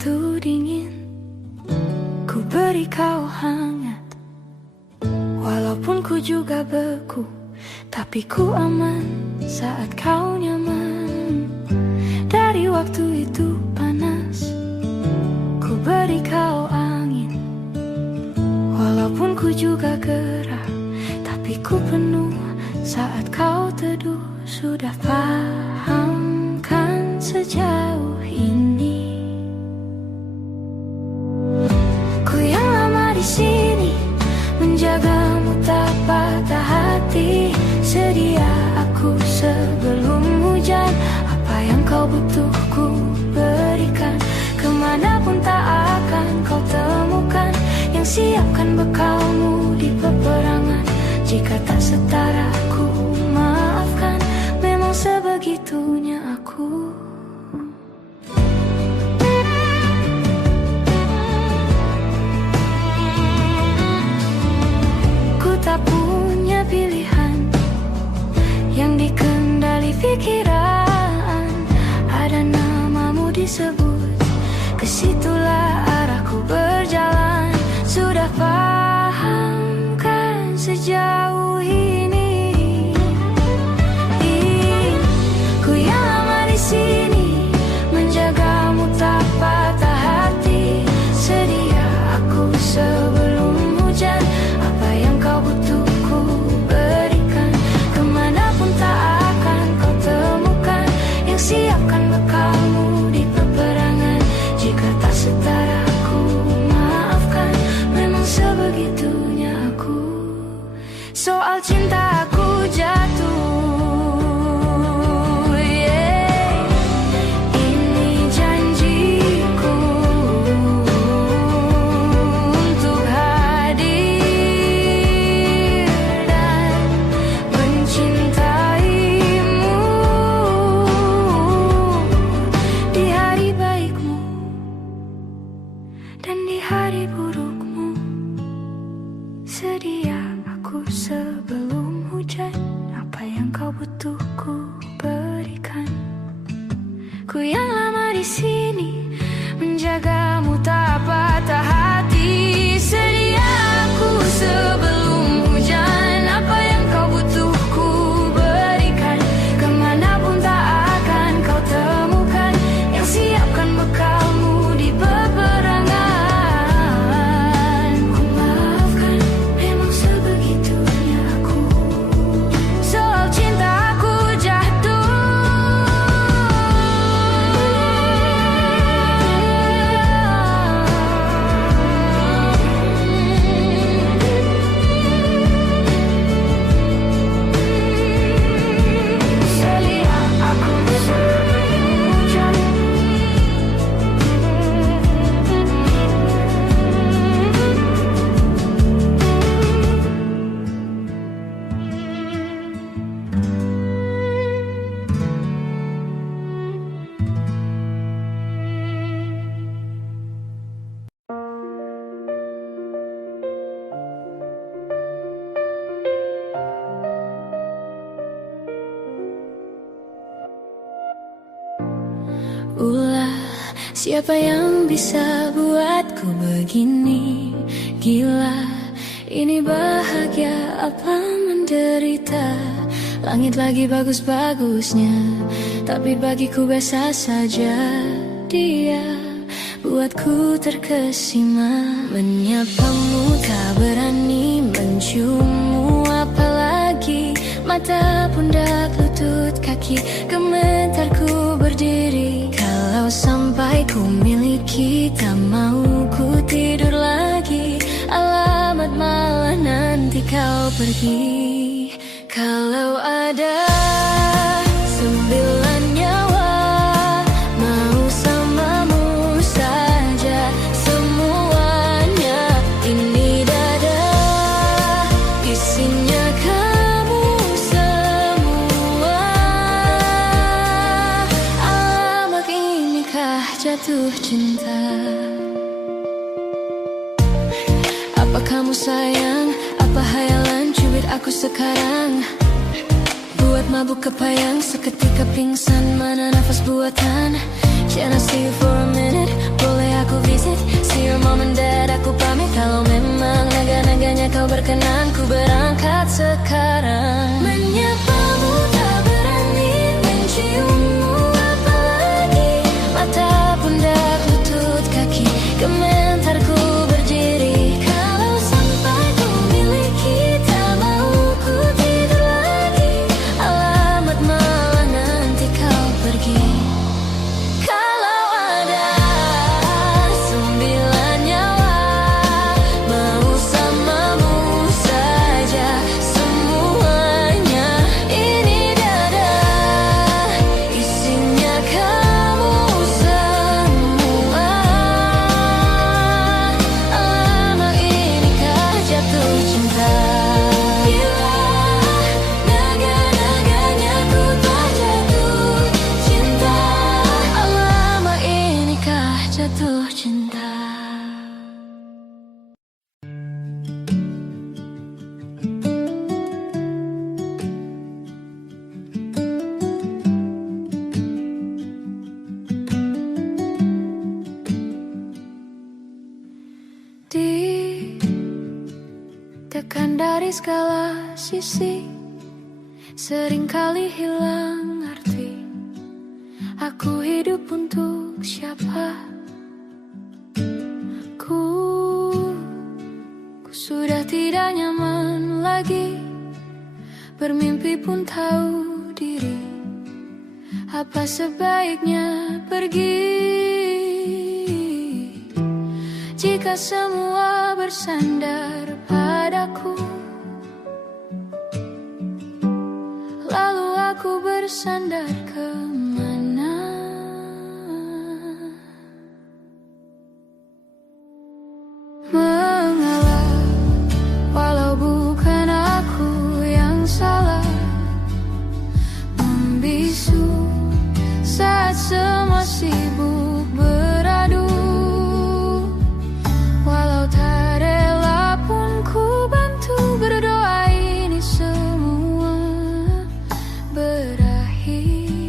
itu dingin, ku beri kau hangat. Walaupun ku juga beku, tapi ku aman saat kau nyaman. Dari waktu itu panas, ku beri kau angin. Walaupun ku juga gerah, tapi ku penuh saat kau teduh. Sudah paham kan sejauh ini? Ku yang lama di sini, menjagamu tak patah hati. Sedia aku sebelum hujan, apa yang kau butuh ku berikan. Kemanapun tak akan kau temukan yang siapkan bekalmu di peperangan. Jika tak setara ku maafkan, memang sebegitunya aku. Ku tak punya pilihan yang dikendali pikiran. Ada namamu disebut, kesitulah arahku berjalan. Sudah paham kan sejauh ini? Ku yang lama di sini, menjagamu tak patah hati. Sedia aku sebelum hujan, apa yang kau butuh ku berikan. Kemanapun tak akan kau temukan yang siapkan bekalmu di peperangan. Jika tak setara ku maafkan, memang sebegitunya aku. Soal cinta aku jatuh, yeah. Ini janjiku untuk hadir dan mencintaimu di hari baikmu dan di hari burukmu. Sedia aku sebelum hujan, apa yang kau butuh ku berikan. Ku yang lama di sini, menjagamu tak patah hati. Sedia aku sebelum hujan, apa yang kau butuh ku berikan. Kemanapun tak akan kau temukan yang siapkan bekalmu di peperangan. Ku maafkan, memang sebegitunya aku. Soal cinta aku jatuh. Sedia aku sebelum hujan. Ulah, siapa yang bisa buatku begini? Gila, ini bahagia apa menderita? Langit lagi bagus-bagusnya, tapi bagiku biasa saja. Dia buatku terkesima. Menyapamu tak berani, menciummu apalagi. Mata, pundak, lutut, kaki, gemetarku berdiri. Kalau sampai ku miliki, tak mau ku tidur lagi. Alamat malah nanti kau pergi. Kalau ada 9 nyawa, mau samamu saja semuanya. Ini dada, isinya kamu semua. Alamak inikah jatuh cinta? Apa kamu sayang? Apa hayalan cubit aku sekarang? Buat mabuk kepayang, seketika pingsan. Mana nafas buatan? Can I see you for a minute? Boleh saat sekarang. Menyapamu tak berani, menciummu apalagi. Mata pundak lutut kaki, komentarku berdiri. Kalau sampai ku miliki, tak mau ku tidur lagi. Alamat malah nanti kau pergi. Kalau ada 9 nyawa, mau samamu saja semuanya. Ini dada, isinya kamu semua. Lama inikah jatuh cinta? Bila naga-naganya ku tak jatuh cinta. Lama inikah jatuh cinta? Ditekan dari segala sisi, seringkali hilang arti. Aku hidup untuk siapa? Ku sudah tidak nyaman lagi. Bermimpi pun tahu diri. Apa sebaiknya pergi? Jika semua bersandar padaku, lalu aku bersandar kemana? Mengalah, walau bukan aku yang salah. Membisu saat semua sibuk beradu. Walau tak rela pun ku bantu, berdoa ini semua berakhir.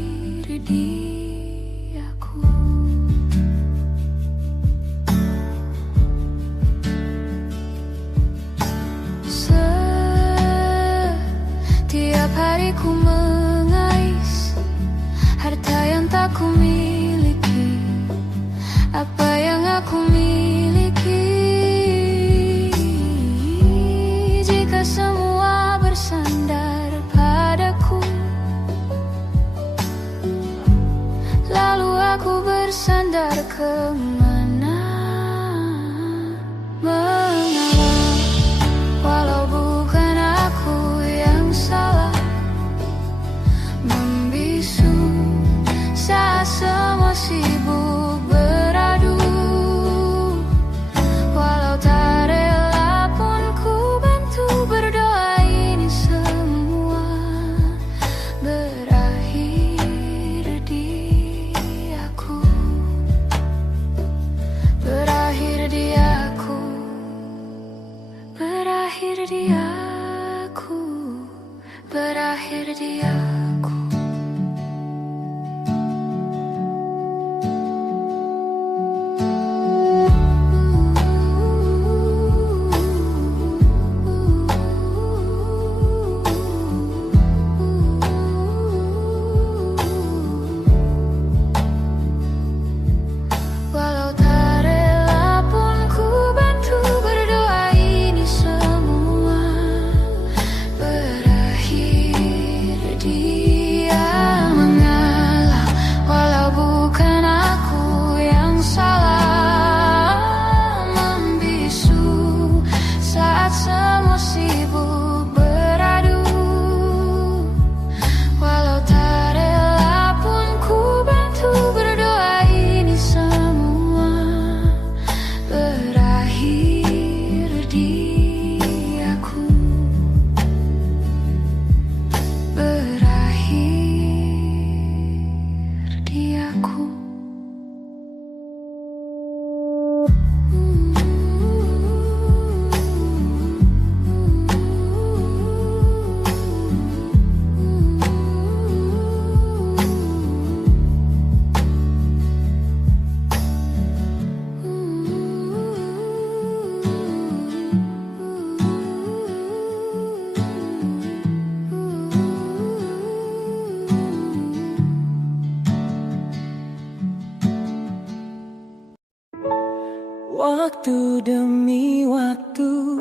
Waktu demi waktu,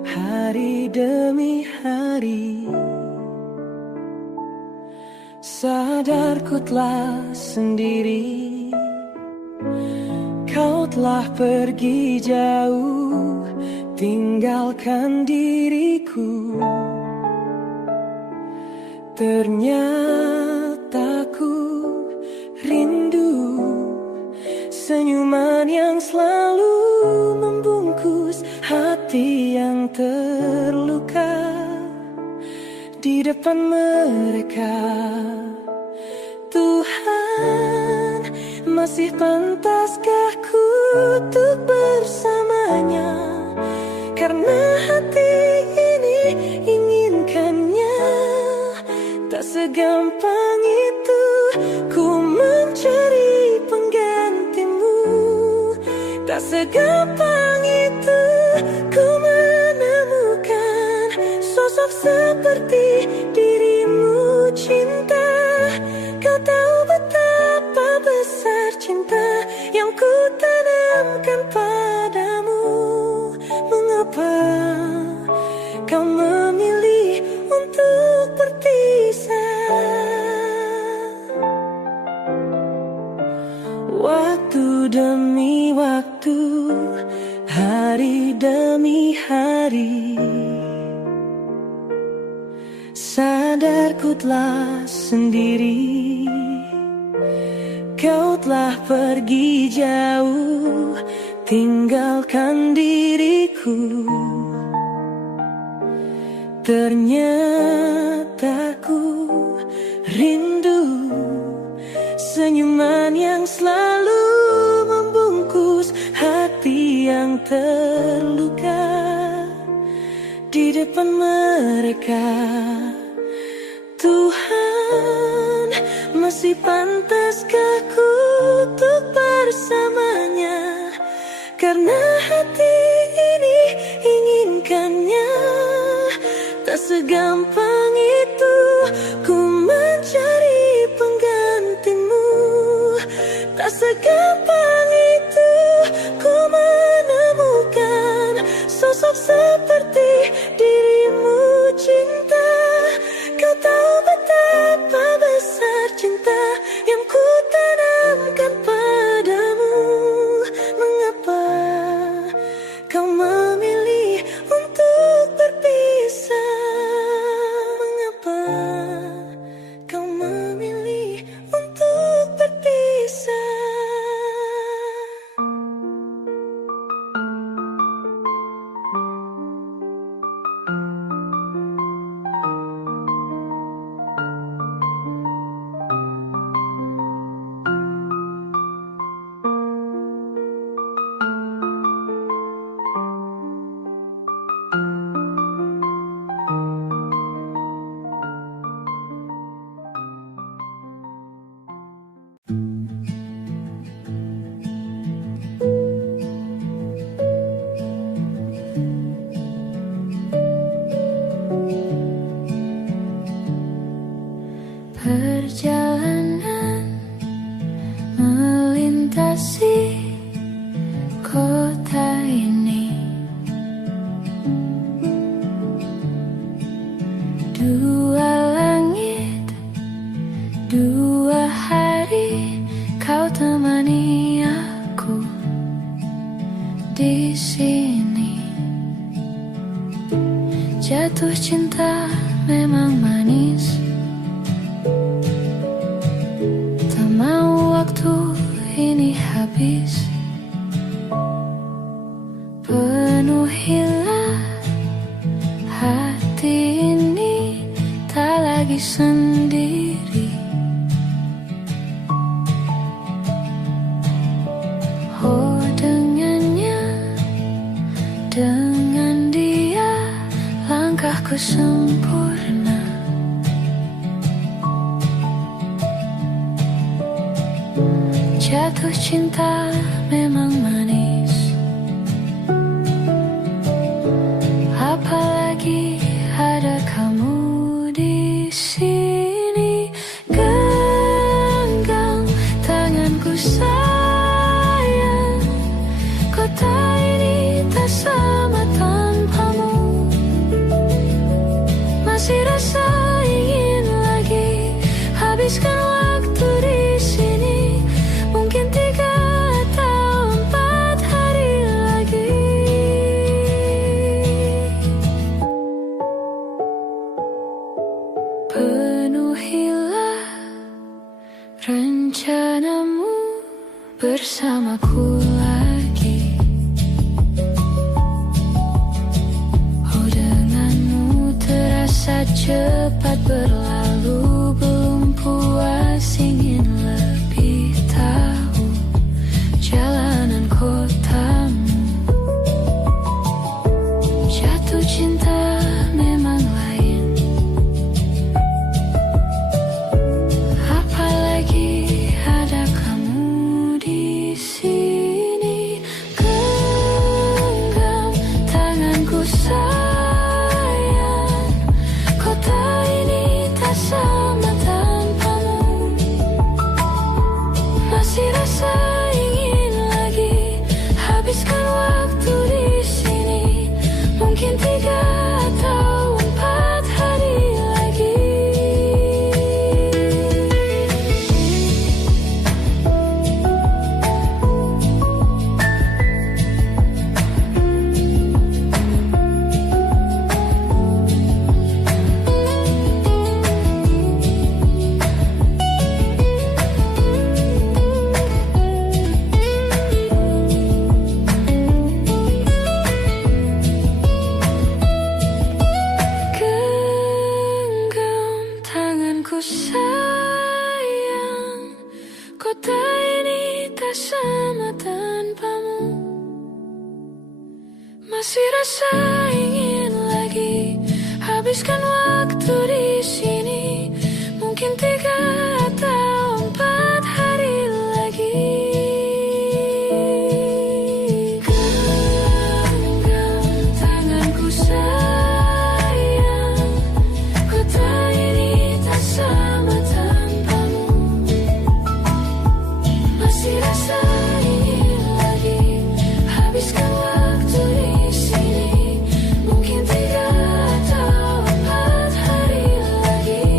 hari demi hari, sadarku telah sendiri. Kau telah pergi jauh, tinggalkan diriku. Ternyata ku rindu senyuman yang selalu membungkus hati yang terluka di depan mereka. Tuhan, masih pantaskah ku untuk bersamanya? Karena hati ini inginkannya. Tak segampang itu ku mencari penggantimu. Tak segampang itu ku menemukan sosok seperti dirimu. Cinta, kau tahu betapa besar cinta yang ku tanamkan padamu. Mengapa kau memilih untuk berpisah? Waktu demi waktu, hari demi hari, sadarku telah sendiri. Kau telah pergi jauh, tinggalkan diriku. Ternyata ku rindu senyuman yang selalu membungkus hati yang terluka di depan mereka. Tuhan, masih pantaskah ku untuk bersamanya? Karena hati ini inginkannya. Tak segampang itu ku mencari penggantimu. Tak segampang itu ku menemukan sosok seperti dirimu. Cinta, kau tahu betapa besar cinta yang ku tanamkan padamu. Mengapa kau memilih untuk berpisah? Mengapa kau memilih untuk berpisah? Perjalanan melintasi kota ini, dua langit, dua hari, kau temani aku di sini. Jatuh cinta memang manis, tak mau waktu ini habis. Penuhilah hati ini, tak lagi sendiri. Oh, dengannya, dengan dia, langkahku sempurna. Jatuh cinta memang manis, apalagi ada kamu di sini. Genggam tanganku sayang, kau cepat berlalu, belum puas ingin lebih tahu jalanan kotamu. Jatuh cinta memang lain, apalagi ada kamu di sini. Genggam tanganku sayang, kota ini tak sama tanpamu. Masih rasa ingin lagi habiskan waktu di sini, mungkin 3 atau 4 hari lagi. Genggam tanganku sayang, kota ini tak sama tanpamu. Masih rasa ingin lagi habiskan waktu di sini, mungkin 3 atau 4 hari lagi. Genggam tanganku sayang, kota ini tak sama tanpamu. Masih rasa ingin lagi habiskan waktu di sini, mungkin 3 atau 4 hari lagi.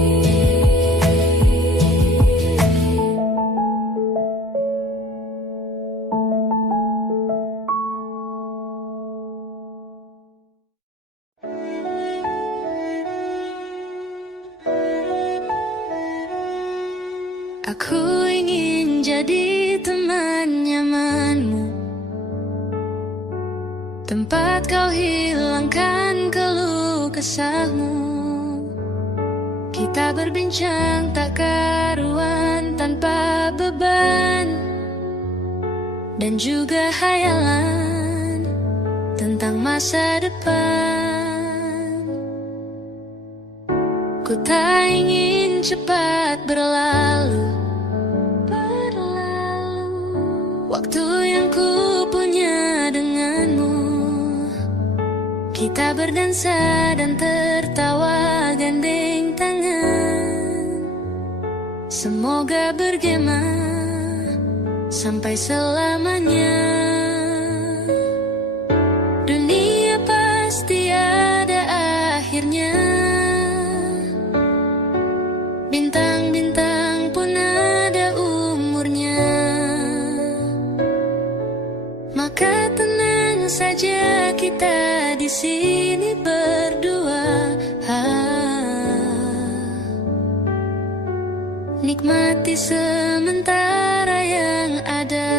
Aku ingin jadi teman nyamanmu, tempat kau hilangkan keluh kesahmu. Kita berbincang tak karuan tanpa beban, dan juga hayalan tentang masa depan. Ku tak ingin cepat berlalu, waktu yang ku punya denganmu. Kita berdansa dan tertawa gandeng tangan, semoga bergema sampai selamanya. Dunia pasti ada akhirnya, bintang-bintang pun ada umurnya. Maka tenang saja kita di sini berdua, nikmati sementara yang ada.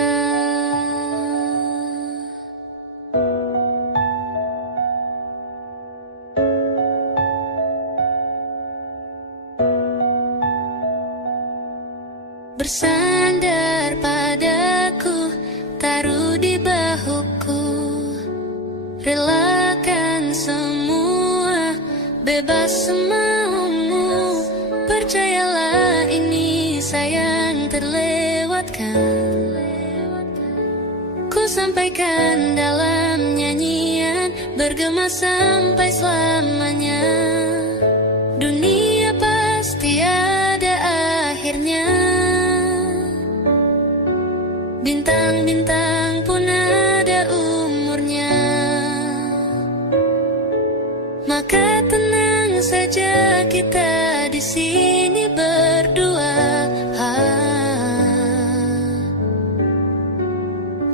Bersandar padaku, taruh di bahuku, relakan semua, bebas semaumu. Percayalah ini sayang terlewatkan, ku sampaikan dalam nyanyian, bergema sampai selamanya. Dunia pasti ada akhirnya, bintang-bintang pun ada umurnya. Maka tenang saja kita di sini berdua,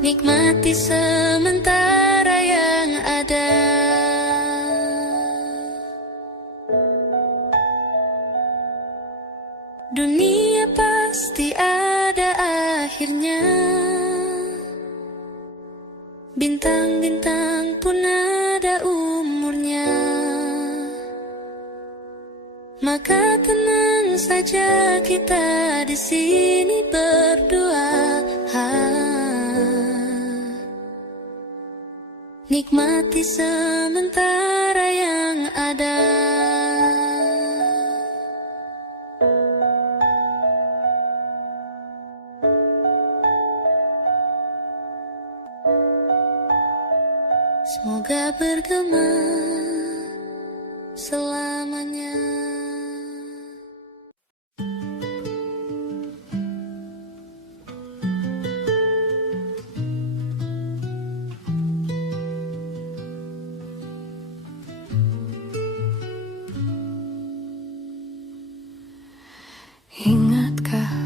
nikmati sementara yang ada. Dunia pasti ada akhirnya, bintang-bintang pun ada umurnya. maka tenang saja kita di sini berdua. Nikmati sementara yang ada. Semoga bergema selamanya. Ingatkah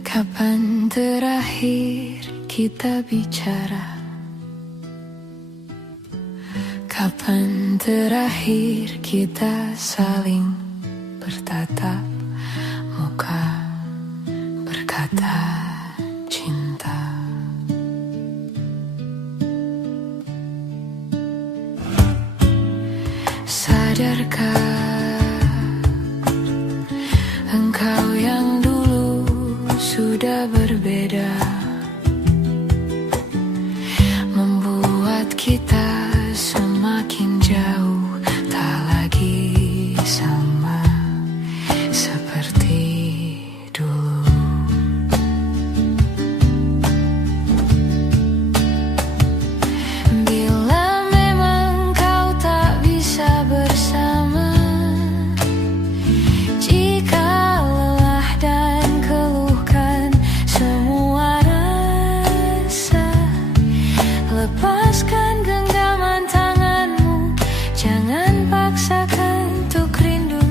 kapan terakhir kita bicara? Kapan terakhir kita saling bertatap muka, berkata cinta? Sadarkah engkau yang dulu sudah berbeda, membuat kita semakin jauh, tak lagi sama seperti dulu. Bila memang kau tak bisa bersama, jika lelah dan keluhkan semua rasa, lepaskan genggaman tanganmu, jangan paksakan untuk rindu.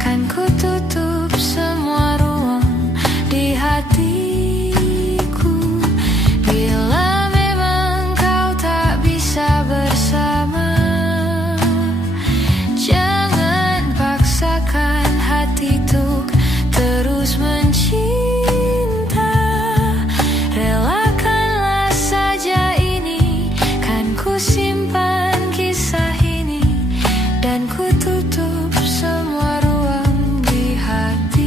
Kan ku tutup semua ruang di hatiku. Bila memang kau tak bisa bersama, jangan paksakan hati untuk terus mencinta. Relakanlah saja ini, kan ku simpan kisah ini, dan ku tutup semua ruang di hatiku.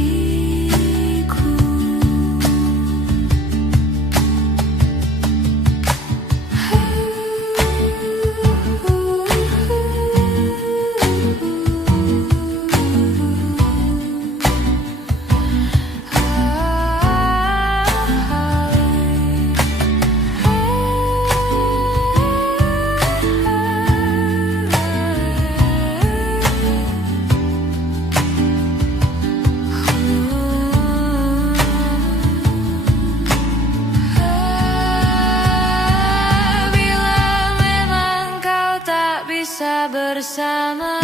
Bila memang kau tak bisa bersama,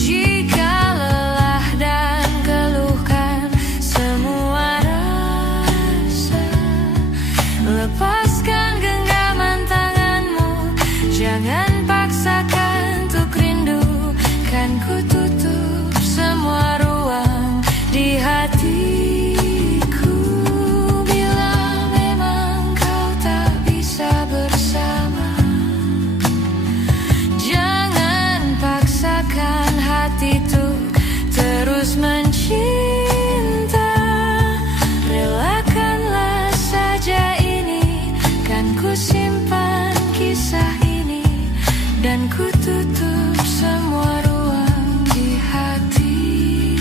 jika lelah dan keluhkan semua rasa, lepaskan genggaman tanganmu, jangan paksakan untuk rindu. Kan ku tutup semua ruang di hatiku. Bila memang kau tak bisa bersama, jangan paksakan hati untuk terus mencinta. Relakanlah saja ini, kan ku simpan kisah ini, dan ku tutup semua ruang di hatiku.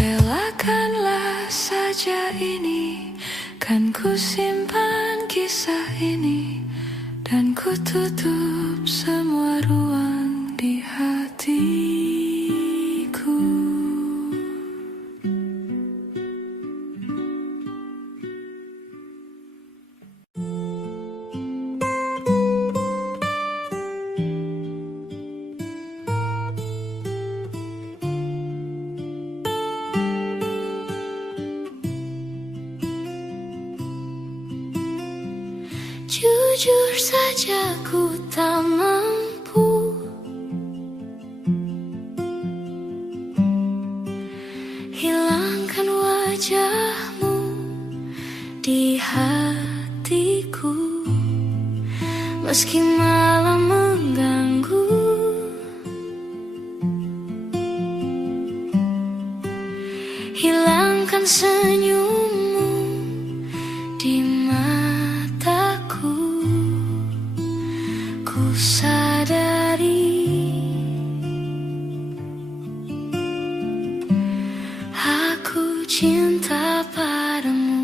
Relakanlah saja ini, kan ku simpan kisah ini, dan ku tutup semua ruang di hatiku. Jujur saja ku tak mampu hilangkan wajahmu di hatiku. meski malam mengganggu. Hilangkan senyummu di mataku. Ku sadari aku cinta padamu.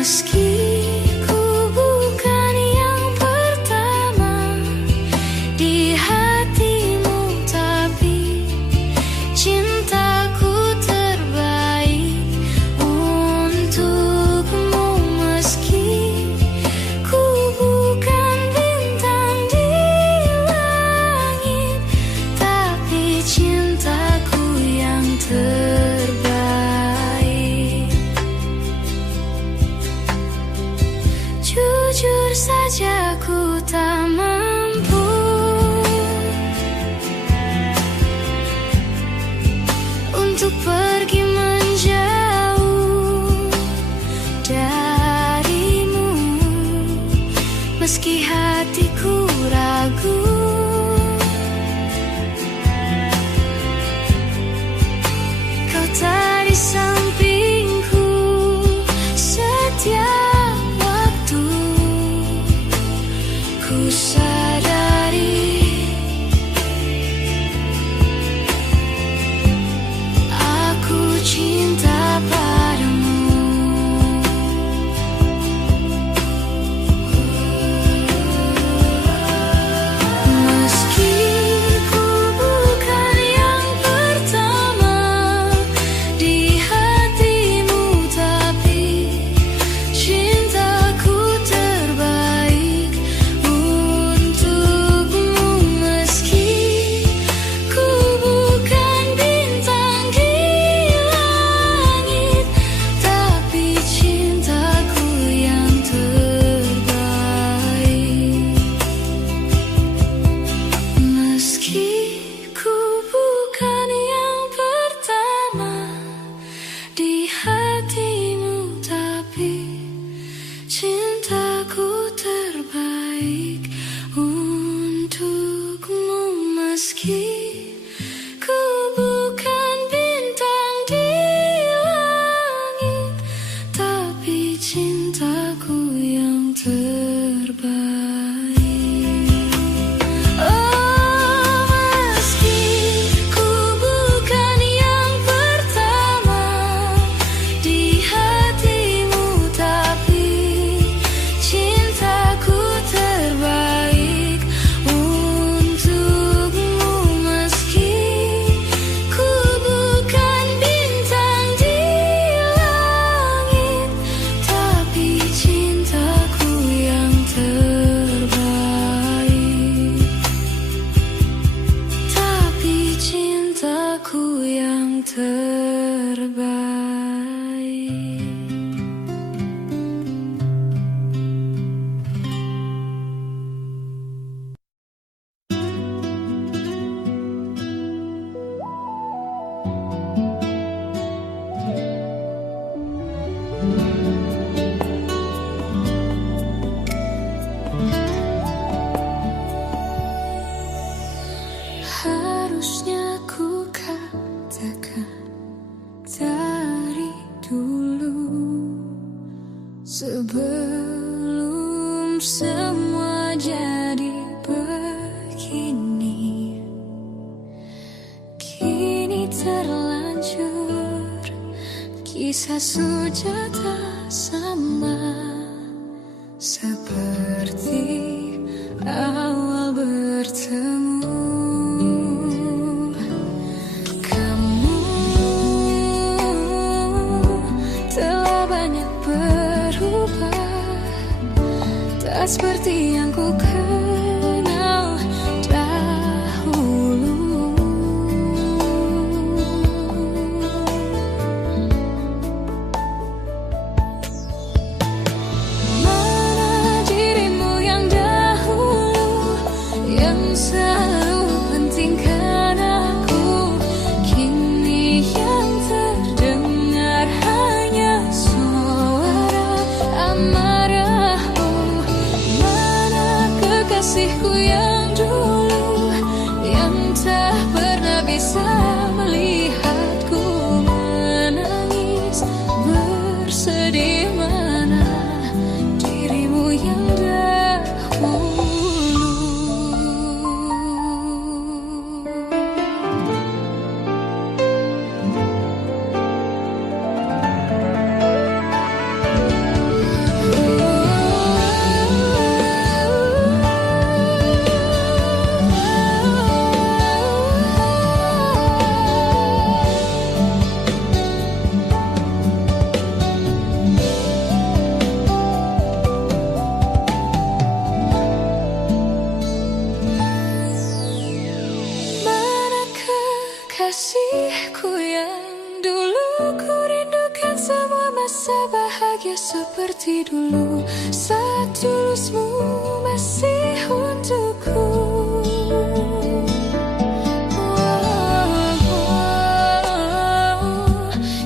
Meski ku bukan yang pertama di hatimu, tapi cintaku terbaik untukmu. Meski ku bukan bintang di langit, tapi cintaku yang terbaik. Jujur saja ku tak mampu untuk pergi menjauh darimu, meski hatiku ragu. Kau tak di sampingku setiap waktu. Ku sadari aku cinta padamu. Meski ku bukan yang pertama di hatimu, tapi cintaku terbaik untukmu. Meski ku bukan bintang di langit, tapi cintaku yang terbaik. Meski ku bukan yang pertama di hatimu, tapi cintaku terbaik untukmu. Meski ku bukan bintang di langit, tapi cintaku yang terbaik. Oh, meski ku bukan yang pertama di hatimu, tapi cintaku terbaik untukmu. Meski ku bukan bintang di langit, tapi cintaku yang terbaik. Tapi cintaku yang terbaik. Harusnya ku katakan dari dulu, sebelum semua jadi begini. Kini terlanjur, kisah sudah tak sama seperti awal bertemu. Kamu telah banyak berubah, tak seperti yang ku kenal dahulu. Mana dirimu yang dahulu, yang selalu pentingkan aku, kini yang terdengar kekasihku yang dulu, yang tak pernah bisa melihatku menangis bersedih. Mana dirimu yang dahulu? Kasihku yang dulu, ku rindukan semua masa bahagia seperti dulu. Saat tulusmu masih untukku.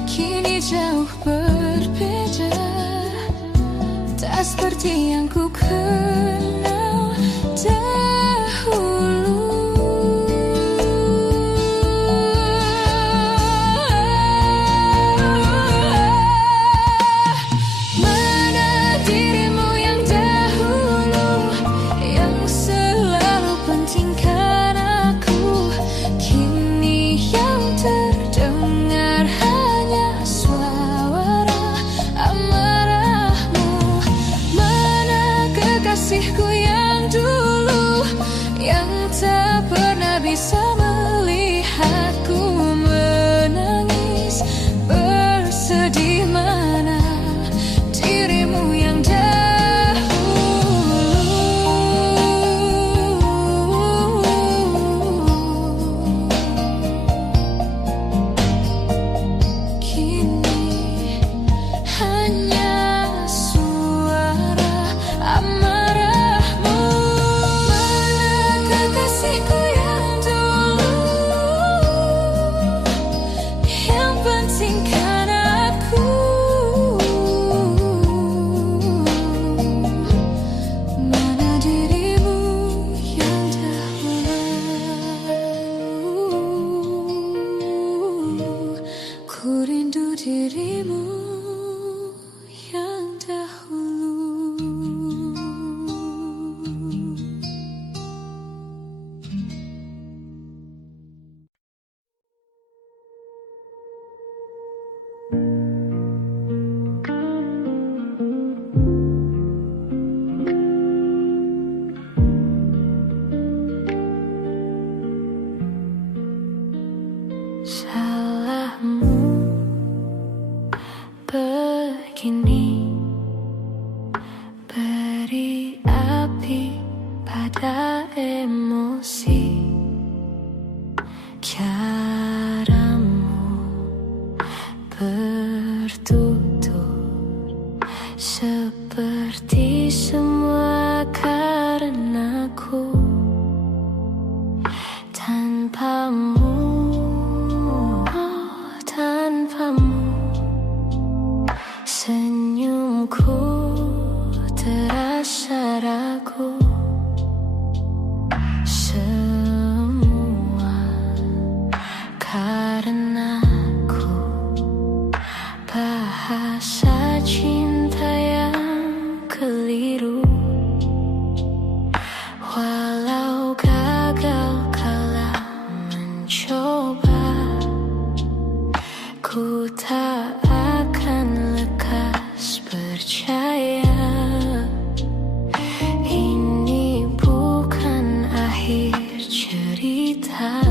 Kini jauh berbeda, tak seperti yang ku kenal dahulu. Kasihku yang dulu, yang tak pernah bisa melihatku menangis bersedih. Mana dirimu yang dahulu? Kini hanya suara amarahmu. Kasihku yang dulu, yang pentingkan aku. Mana dirimu yang dahulu? Ku rindu dirimu yang dahulu. Salahmu begini, beri api pada emosi. Caramu bertutur seperti semua karenaku. Tanpamu, senyumku terasa ragu. Semua karenaku, bahasa cinta yang keliru. Walau gagal kala mencoba, ku tak akan lekas percaya. Ini bukan akhir cerita,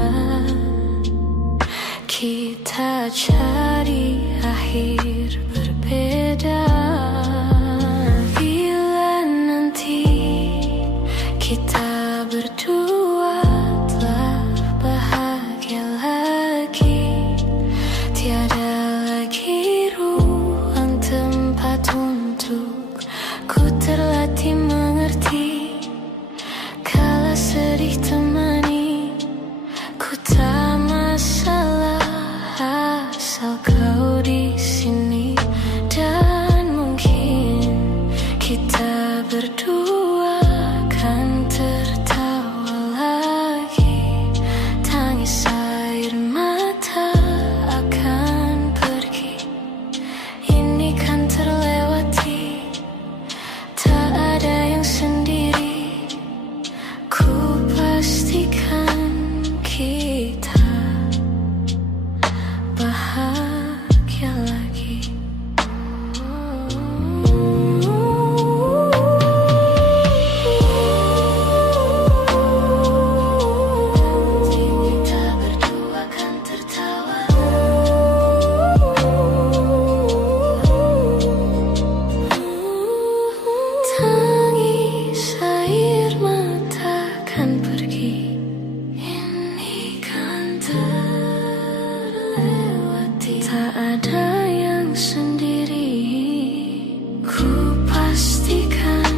kita cari akhir berbeda. Bila nanti kita berdua telah bahagia lagi, tiada lagi ruang tempat untuk ku terlatih mengerti. Kala sedih temani, ku tak masalah asal kau di sini. Dan mungkin kita berdua kan akan pergi. Ini kan terlewati, tak ada yang sendiri. Ku pastikan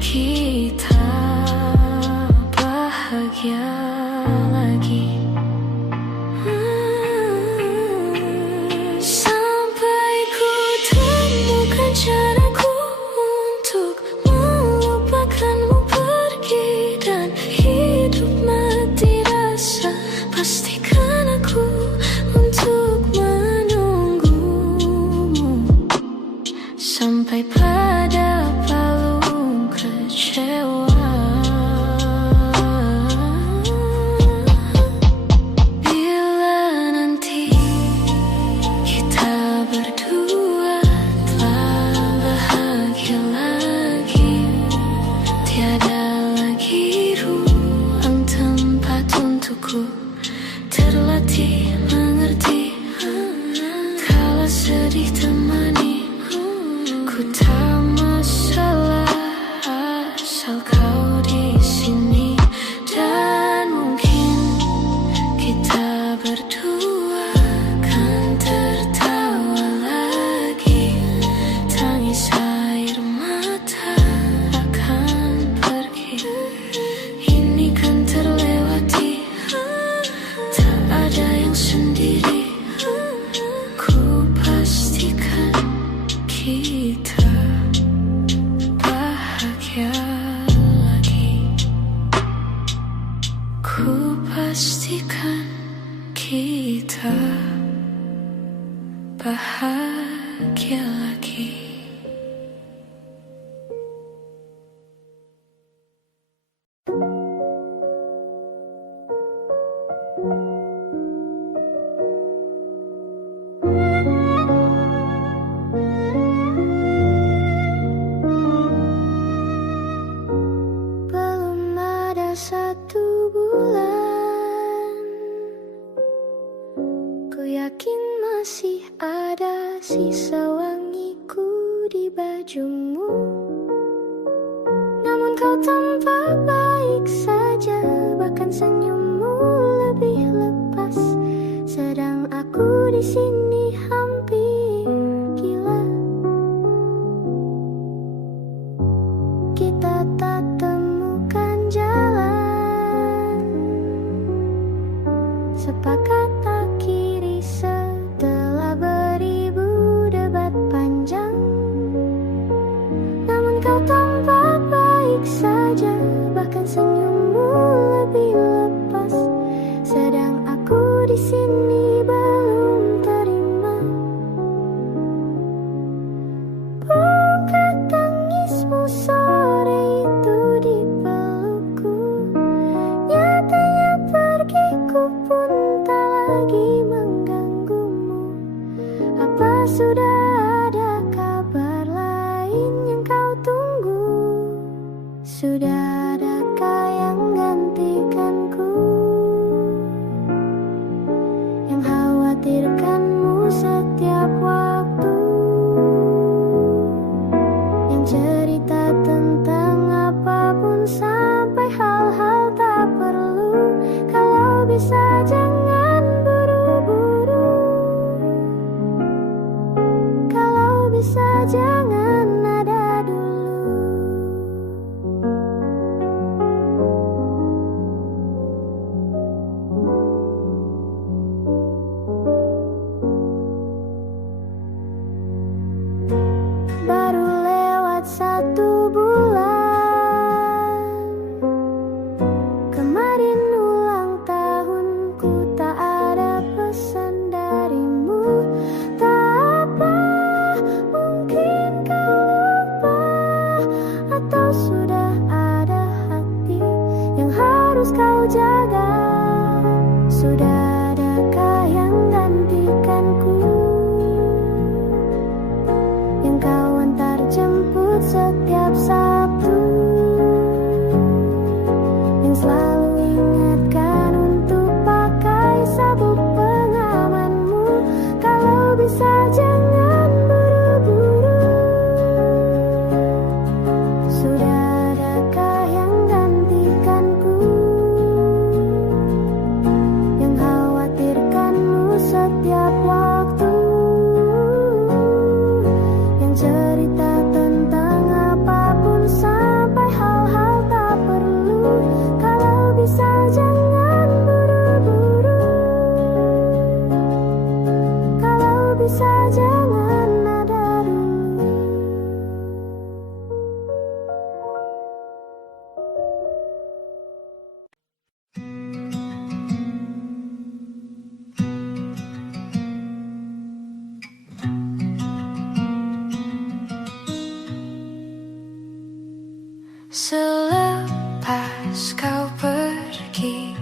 kita bahagia lagi. Sampai ku temukan caraku untuk melupakanmu pergi dan hidup mati rasa. Pastikan aku untuk menunggumu sampai pada palung kecewa. Bila nanti kita berdua telah bahagia lagi, tiada lagi ruang tempat untukku terlatih mengerti. Kala sedih temani, ku tak masalah asal kau di sini. Dan mungkin kita berdua kan tertawa lagi. Tangis air mata akan pergi. Ini kan terlewati, tak ada yang sendiri. Ku pastikan kita bahagia lagi. Ku pastikan kita bahagia lagi. Belum ada 1 bulan, ku yakin masih ada sisa wangiku di bajumu. Namun kau tampak baik saja, bahkan senyummu lebih lepas. Sedang aku di sini hampir gila. Kita tak temukan jalan, sepakat akhiri setelah beribu debat panjang. Namun kau tampak baik saja, bahkan senyummu lebih lepas. Sedang aku di sini belum terima. Bukan tangismu sore itu di pelukku, nyatanya pergiku pun tak lagi mengganggumu. Apa sudah ada kabar lain yang kau tunggu? Sudah adakah yang gantikanku, yang khawatirkanmu setiap waktu, yang cerita tentang apapun sampai hal-hal tak perlu. Kalau bisa jangan buru-buru, kalau bisa jangan ada dulu. Baru lewat 1 bulan, kemarin ulang tahunku, tak ada pesan darimu. Tak apa, mungkin kau lupa, atau sudah ada hati yang harus kau jaga. Sudah adakah yang gantikanku, yang kau antar jemput setiap Sabtu, yang selalu ingatkan untuk pakai sabuk pengamanmu. Kalau bisa jangan buru-buru, sudah adakah yang gantikanku, kau pergi,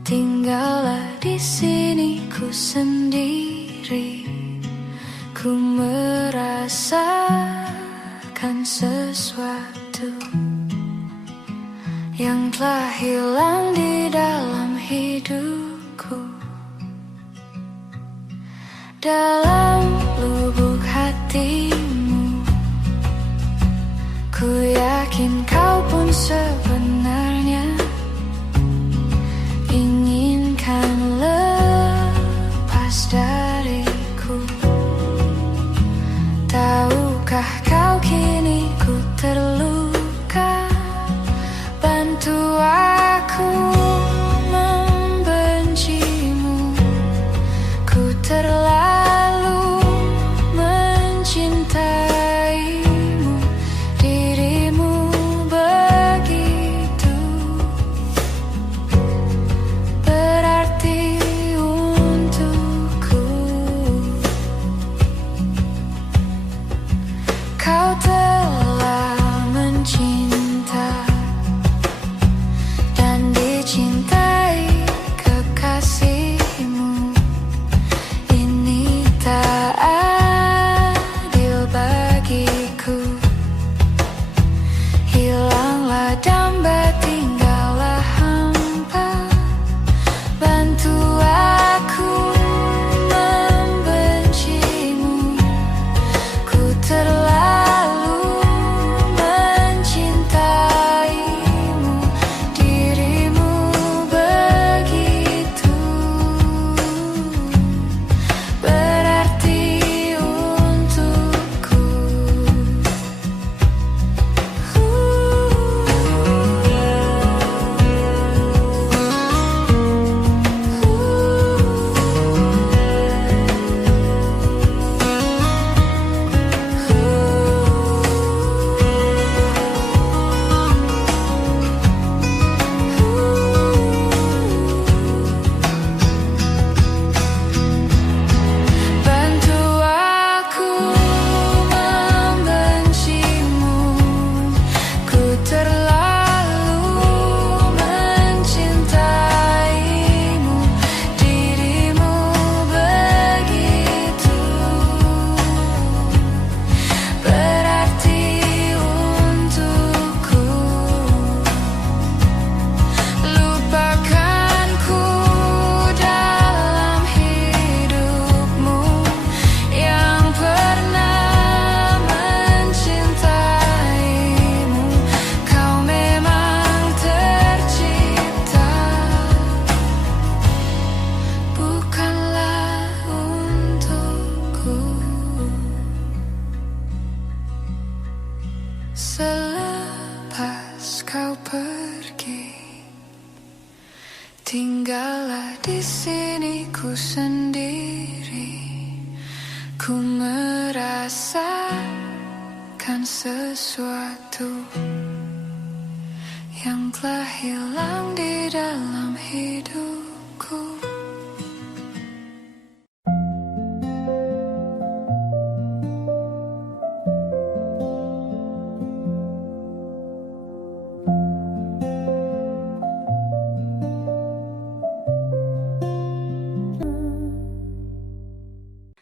tinggallah di sini ku sendiri. Ku merasakan sesuatu yang telah hilang di dalam hidupku. Dalam lubuk hatimu, ku yakin kau pun sebenarnya inginkan lepas dariku. Tahukah kau kini ku terluka? Bantu aku membencimu. Ku terlalu mencintaimu. Dirimu begitu berarti untukku. Kau telah mencinta dan dicintai kekasihmu. Ini tak adil bagiku. Hilanglah damba, tinggallah hampa. Bantu aku membencimu. Ku terlalu mencintaimu. Dirimu begitu berarti untukku. Bantu aku membencimu. Ku terlalu mencintaimu. Dirimu begitu berarti untukku. Lupakanku dalam hidupmu yang pernah mencintaimu. Kau memang tercipta, bukanlah untukku. Selepas kau pergi, tinggallah di sini ku sendiri. Ku merasakan sesuatu yang telah hilang di dalam hidupku.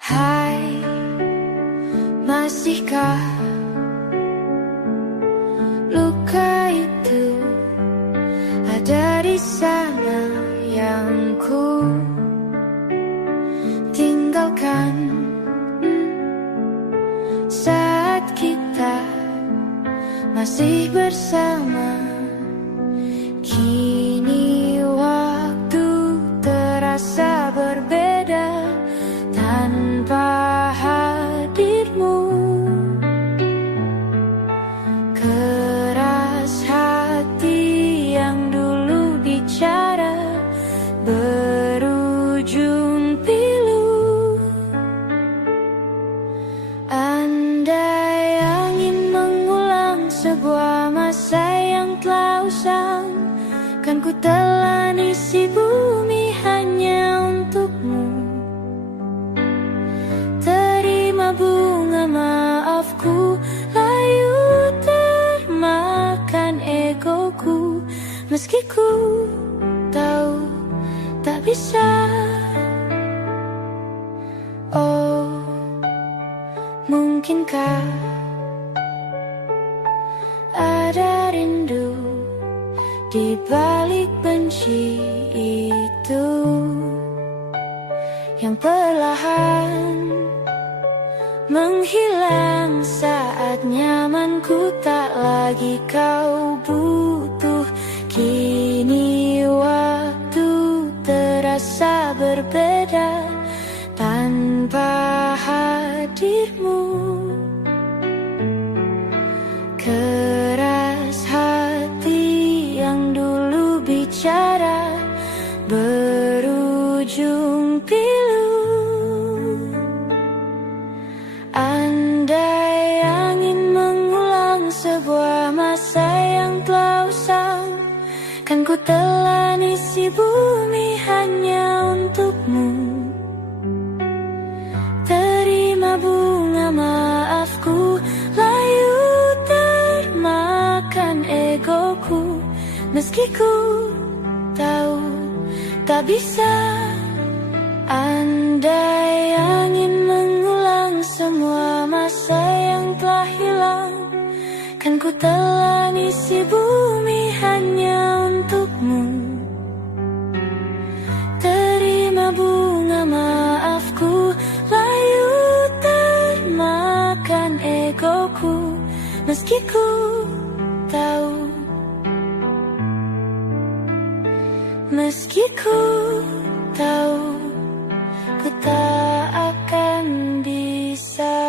Hai, masihkah luka itu ada di sana yang ku tinggalkan saat kita masih bersama? Kini waktu terasa berbeda tanpa hadirmu. Keras hati yang dulu bicara berujung pilu. Andai angin mengulang sebuah masa yang telah usang, kan ku telan isi bumi hanya untukmu. Terima bunga maafku, layu termakan egoku. meski ku tahu tak bisa. Oh, mungkinkah ada rindu di balik benci itu yang perlahan menghilang saat nyamanku tak lagi kau butuh. Kini waktu terasa berbeda tanpa hadirmu. Keras hati yang dulu bicara berujung pilu. Andai angin mengulang sebuah masa yang telah usang, kan ku telan isi bumi hanya untukmu. Terima bunga maafku, layu termakan egoku, meski ku tahu tak bisa. Andai angin mengulang semua masa yang telah hilang, kan ku telan isi bumi hanya untukmu. Terima bunga maafku, layu termakan egoku, meski ku tahu, meski ku tahu, ku tak akan bisa.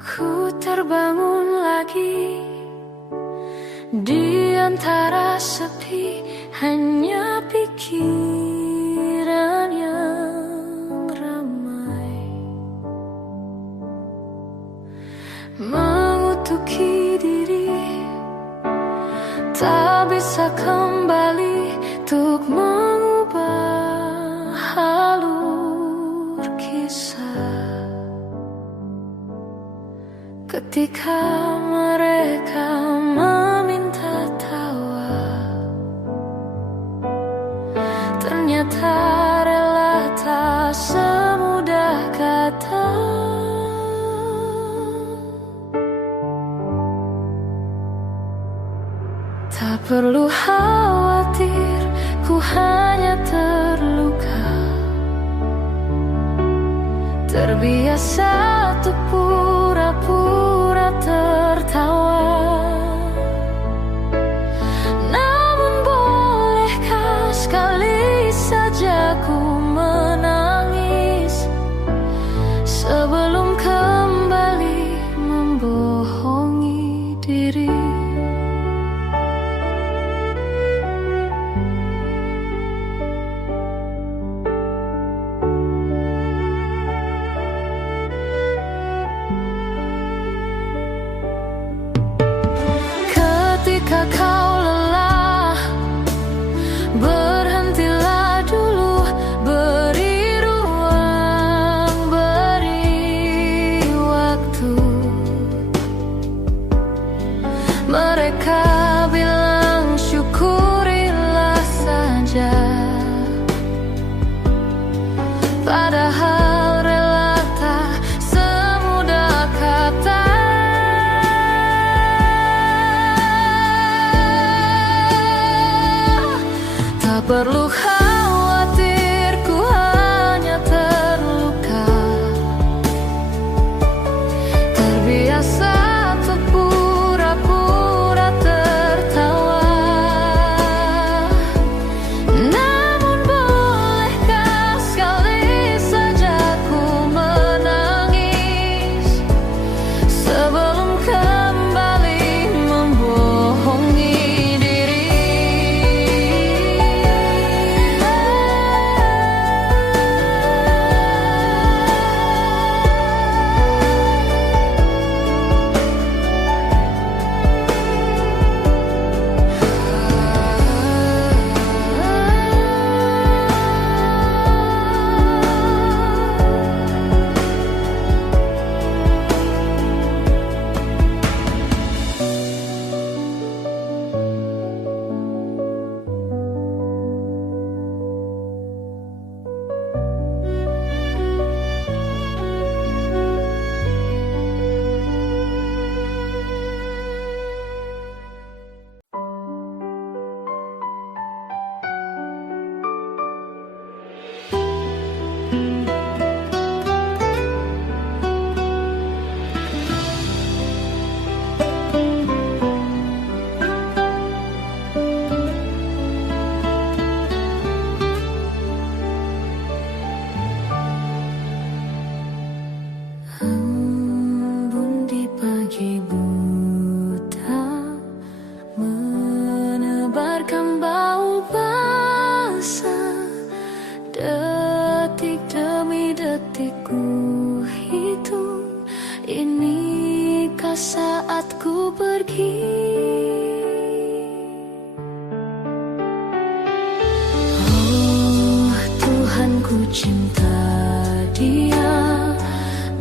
Ku terbangun lagi di antara sepi, hanya pikiran yang ramai mengutuki diri, tak bisa kembali untuk mengubah alur kisah. Ketika mereka meminta tawa, ternyata rela tak semudah kata. Tak perlu khawatir, ku hanya terluka, terbiasa untuk pura-pura tertawa. Namun bolehkah sekali saja ku menangis sebelum kembali membohongi diri. Ketika kau lelah, berhentilah dulu, beri ruang, beri waktu. Mereka bilang syukurilah saja, padahal rela tak semudah kata. Tak perlu khawatir, ku hanya terluka, terbiasa untuk pura-pura tertawa. Namun bolehkah sekali Detik demi detik ku hitung, inikah saatku pergi? Oh Tuhan, ku cinta dia,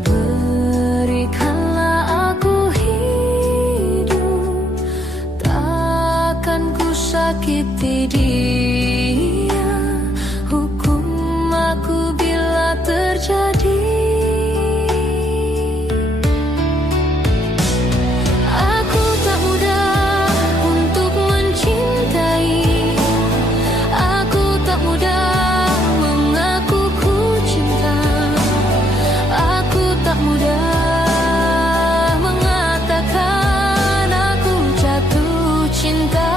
berikanlah aku hidup, takkan ku sakiti dia, hukum aku bila terjadi. Aku tak mudah untuk mencintai, aku tak mudah mengaku ku cinta, aku tak mudah mengatakan aku jatuh cinta.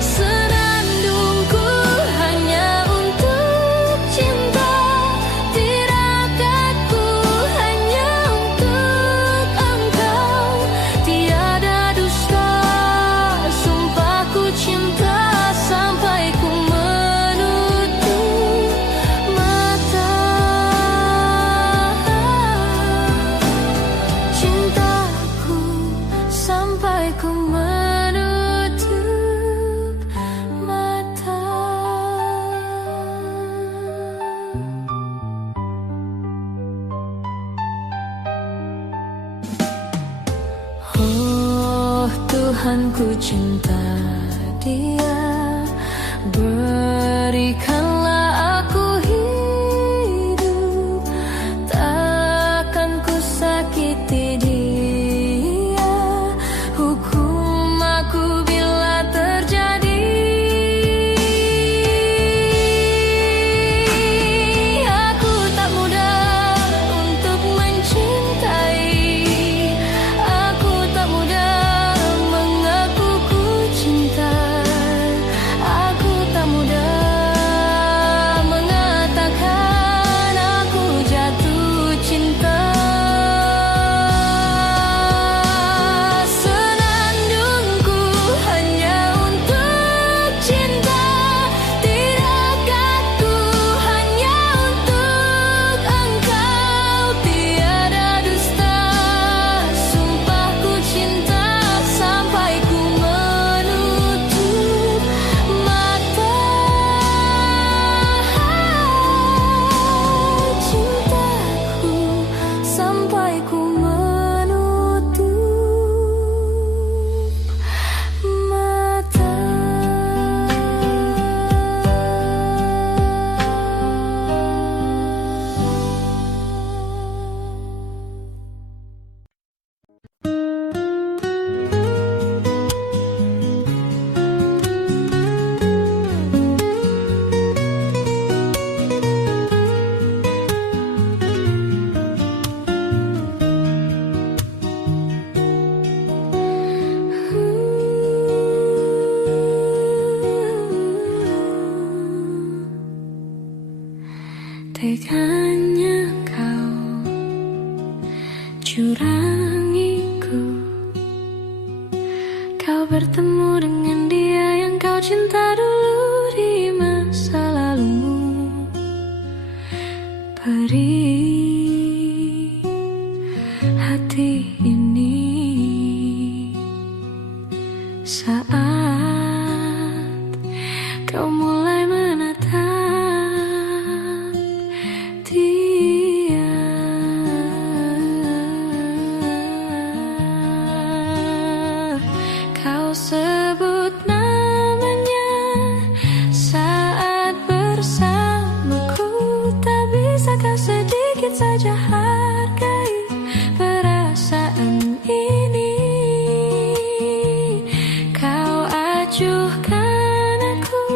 Senandungku hanya untuk cinta, tirakatku hanya untuk engkau, tiada dusta, sumpahku cinta sampai ku menutup mata. Cintaku sampai ku menutup mata. Oh Tuhan, ku cinta dia, berikanlah aku hidup, takkan ku sakiti dia, hukum aku bila terjadi. Aku tak mudah untuk mencintai, aku tak mudah mengaku ku cinta, aku tak mudah mengatakan aku jatuh cinta. Senandungku hanya untuk cinta, tirakatku hanya untuk engkau, tiada dusta, sumpahku cinta sampai ku menutup mata. Cintaku sampai ku menutup mata. Teganya kau curangiku, kau bertemu dengan dia yang kau cinta dulu di masa lalumu. Perih hati ini saat kau mulai menatap dia. Kau sebut namanya saat bersamaku, tak bisa kau sedikit saja hargai perasaan ini. Kau acuhkan aku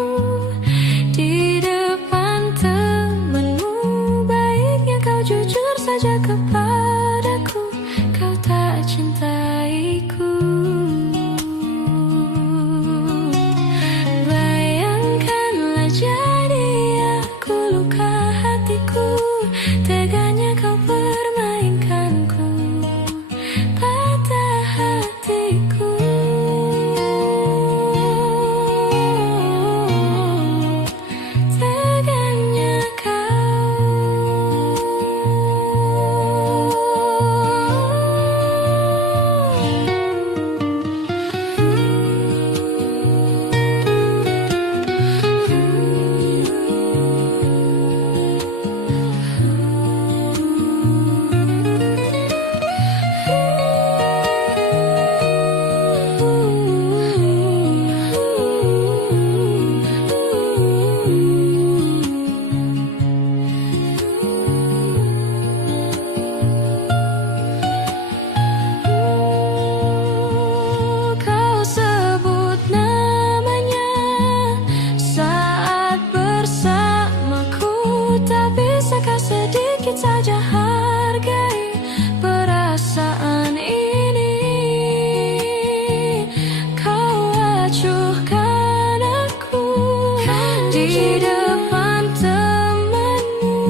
depan temanmu.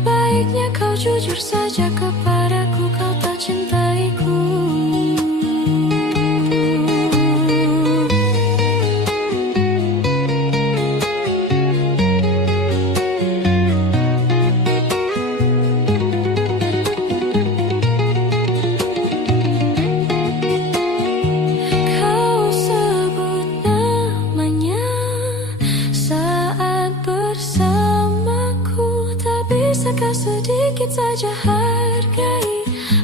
Baiknya kau jujur saja kepadaku, kau tak cintaiku. Kau sebut namanya saat bersamaku, tak bisakah sedikit saja hargai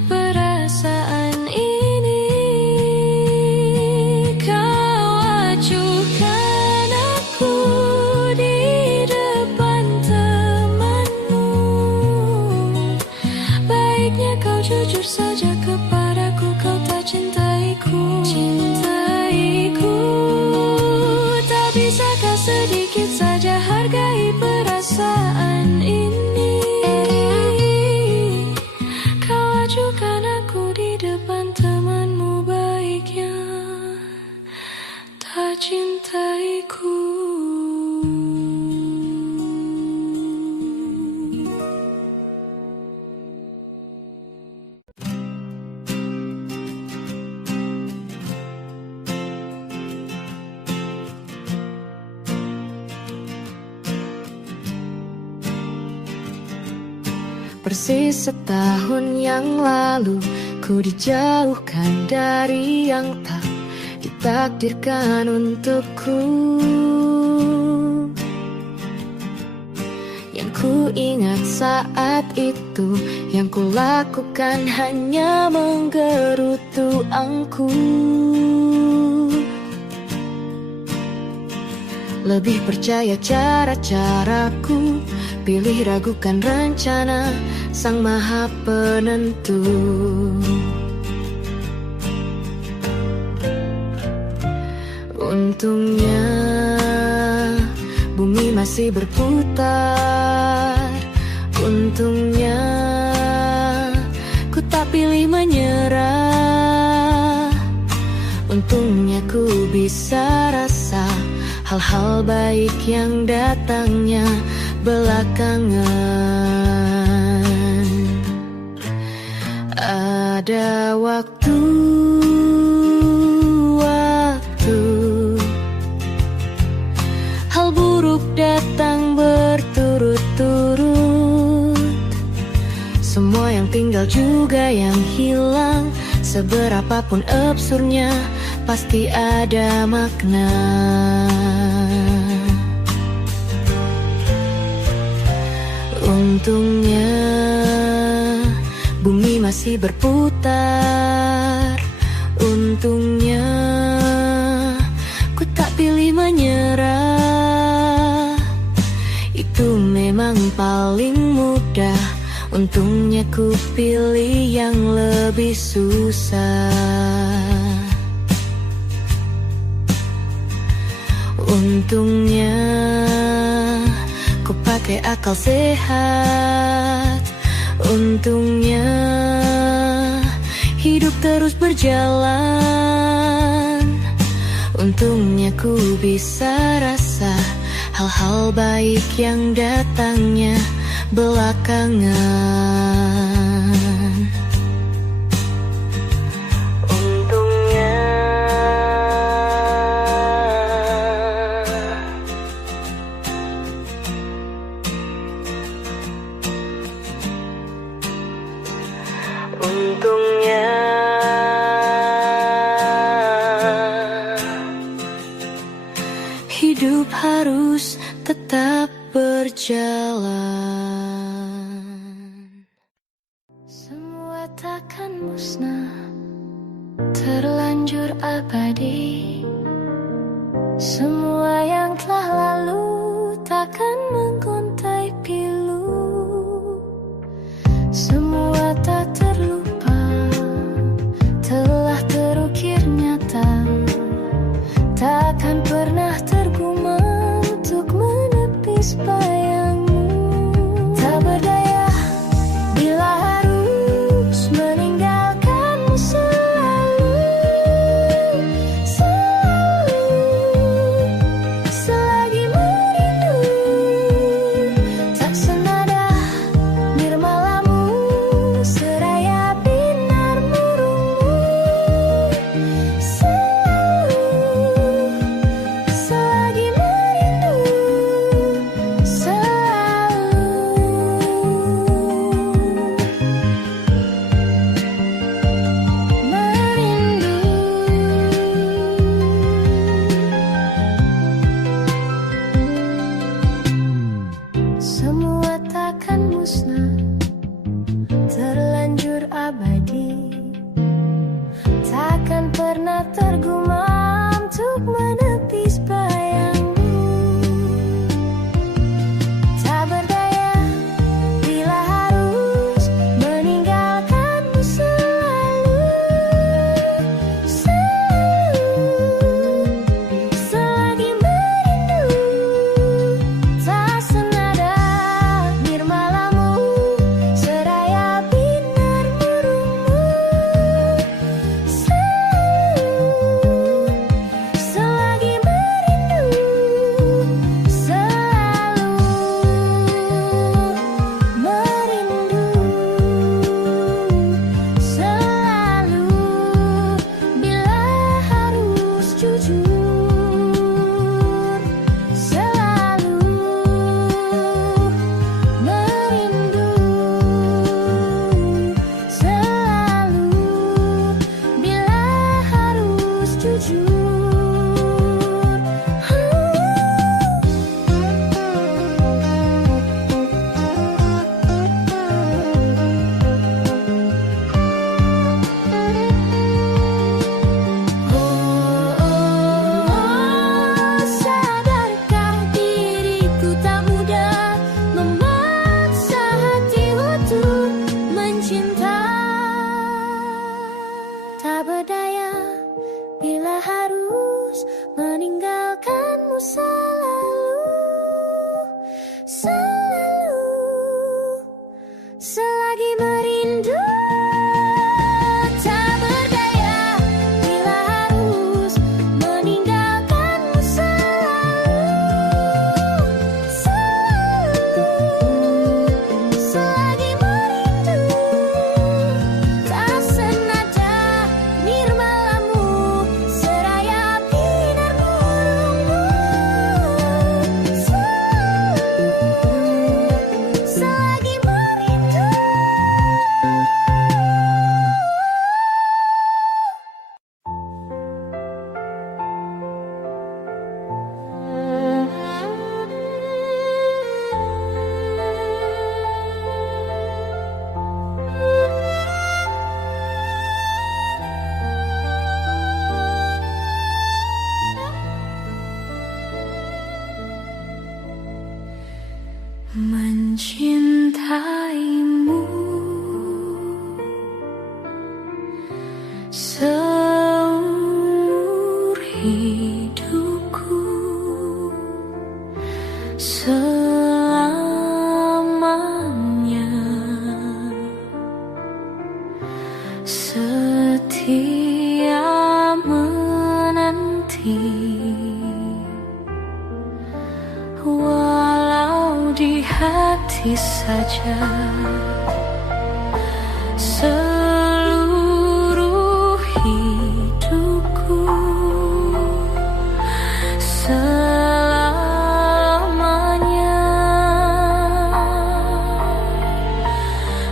perasaan ini? Kau acuhkan aku di depan temanmu. Baiknya kau jujur saja kepadaku, kau tak cintaiku. Cintaiku, tak bisakah sedikit saja hargai perasaan ini? Kau acuhkan aku di depan temanmu, baiknya tak cintaiku. Persis setahun yang lalu ku dijauhkan dari yang tak ditakdirkan untukku. Yang ku ingat saat itu, yang ku lakukan hanya menggerutu angku. Lebih percaya cara-caraku, pilih ragukan rencana Sang Maha Penentu. Untungnya bumi masih berputar. Untungnya ku tak pilih menyerah. Untungnya ku bisa rasa hal-hal baik yang datangnya belakangan. Ada waktu hal buruk datang berturut-turut. Semua yang tinggal juga yang hilang. Seberapapun absurdnya, pasti ada makna. Untungnya bumi masih berputar. Untungnya ku tak pilih menyerah. Itu memang paling mudah. Untungnya ku pilih yang lebih susah. Untungnya ku pakai akal sehat. Untungnya hidup terus berjalan. Untungnya ku bisa rasa hal-hal baik yang datangnya belakangan. Untungnya hidup harus tetap berjalan. Semua takkan musnah, terlanjur abadi. Semua yang telah lalu takkan mengguntai pilu. Semua tak terlupa, telah terukir nyata. Takkan pernah tergumam untuk menepis bayangmu. Tak berdaya bila harus meninggalkanmu selalu, selalu, selalu. selalu, selalu, selagi merindu. Tak berdaya bila harus meninggalkanmu selalu, selalu, selagi merindu. Tak senada nirmalamu seraya binar burungmu. Selalu, selagi merindu. Mencintaimu seumur hidupku, selamanya setia menanti. Walau di hati saja seluruh hidupku, selamanya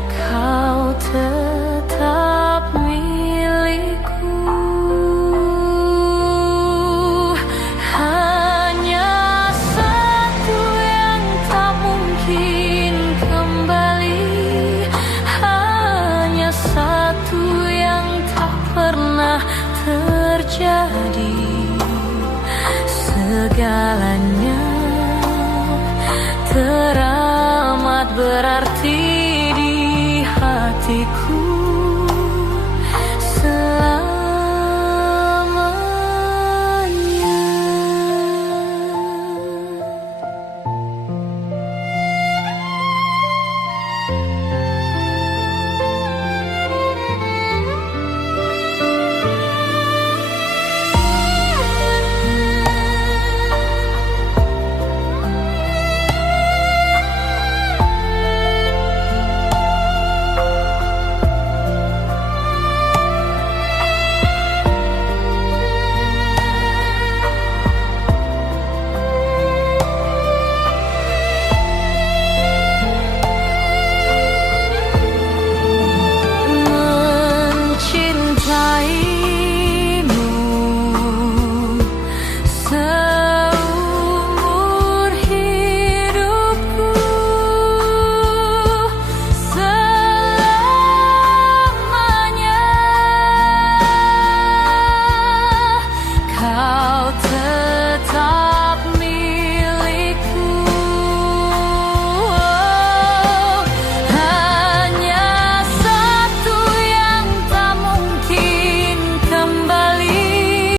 kau tetap milikku. Hanya satu yang tak mungkin kembali, hanya satu yang tak pernah terjadi. Segalanya teramat berarti